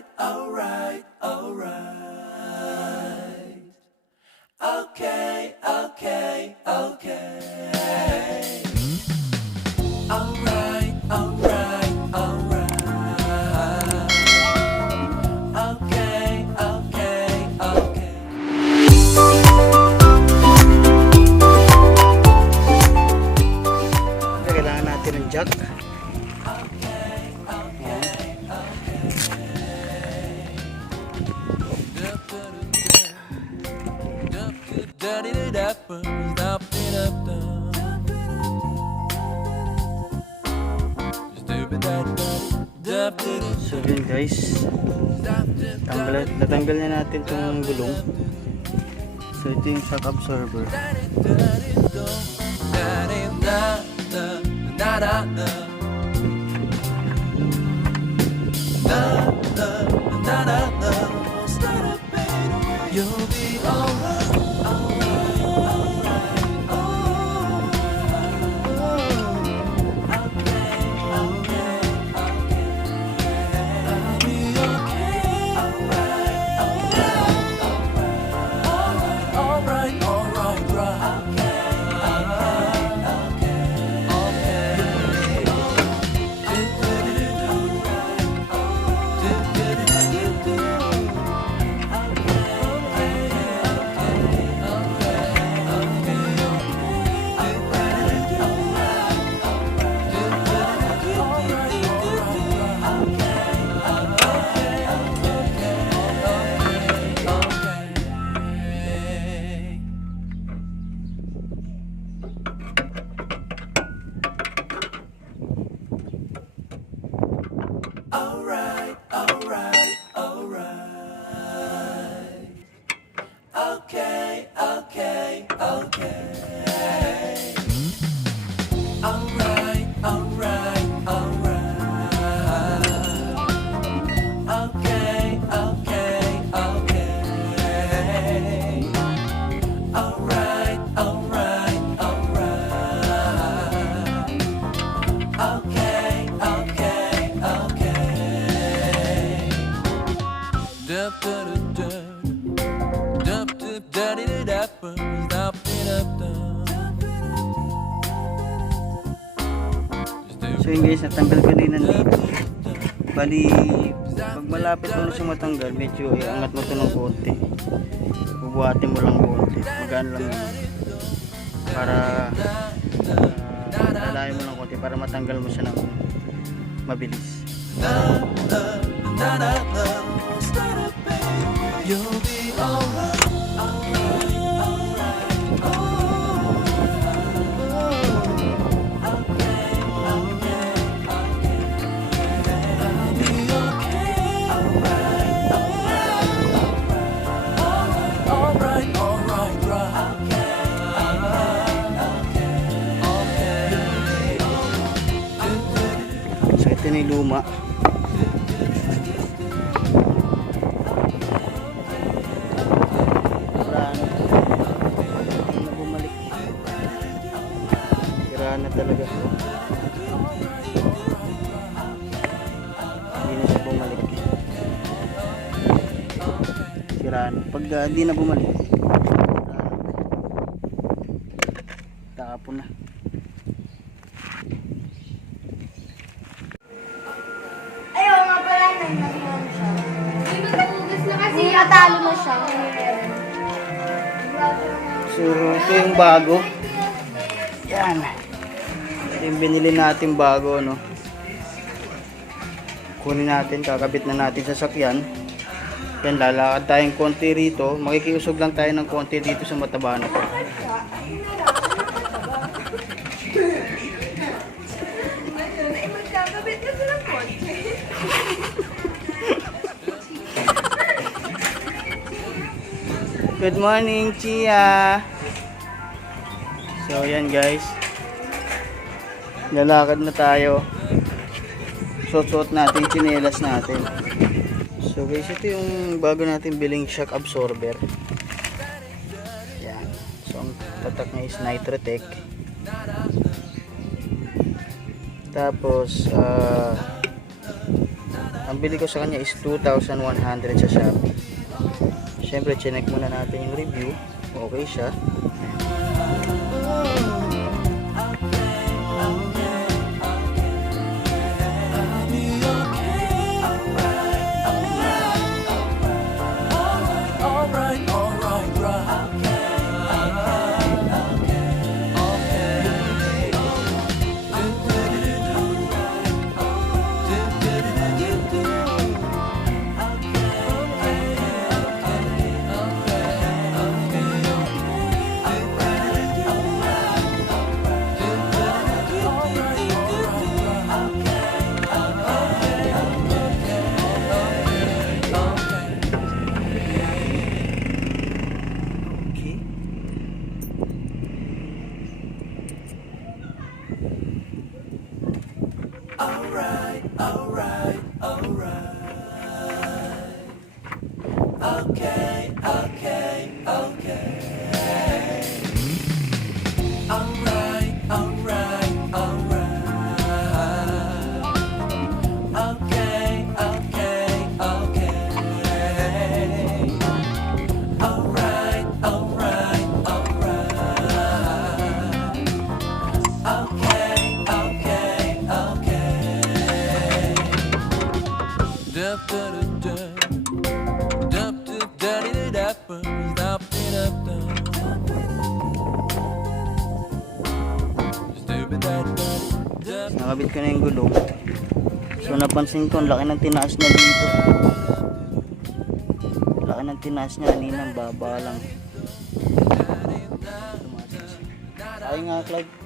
Alright, alright, alright. Okay, okay, okay. Alright, alright, alright. Okay, okay, okay. Kailangan natin ng jack. So yun guys, natanggal na natin itong gulong. So ito yung shock absorber. You'll be alright, alright, alright, okay, okay, okay. I'll be okay, alright, alright, alright, alright, alright, alright, alright, alright. Okay, okay, okay. Alright, alright, alright. Okay, okay, okay. Alright, alright, alright. Okay, okay, okay. Dup dup dup dup dup daddy dup dup dup. So yun guys, natanggal ko din ng dito. Bali, pag malapit mo na siya matanggal, medyo iangat mo ito ng konti. Bubuhatin mo lang konti. Magaan lang yun. Para lalayan mo lang konti para matanggal mo siya ng mabilis. You'll be alright, alright, alright, okay, okay, okay. I'll be okay, alright, alright, alright, So ito na yung luma. Na talaga hindi na siya bumalik. Siraan pag hindi na bumalik, tapon na. Ayaw nga pala nagnaman siya. Hindi magpugas na kasi natalo na siya. So ito yung bago. Yan. Yung binili natin bago, no? Kunin natin, kakabit na natin sa sakyan. Yan, lalakad tayong konti rito. Makikiusog lang tayo ng konti dito sa mataba na to. Good morning, Chia! So yan guys, lalakad na tayo. Suot natin yung tsinelas natin. So guys, ito yung bago natin biling shock absorber. Yan. So ang tatak niya is Nitrotech. Tapos Ang bili ko sa kanya is 2,100 sa Shopee. Siyempre, chinek muna natin yung review. Okay siya. Okay. Alright, alright, alright. Okay, okay, okay. Alright, alright, alright. Okay, okay, okay. Alright, alright, alright. Okay, okay, okay. Dup, dup, dup, dup, dup, da-di-da-da, dup, dup, dup. Nakabit ko na yung gulong. So napansin ko, ang laki ng tinaas niya dito. Laki ng tinaas niya, kanina baba lang. Ay nga, Clyde.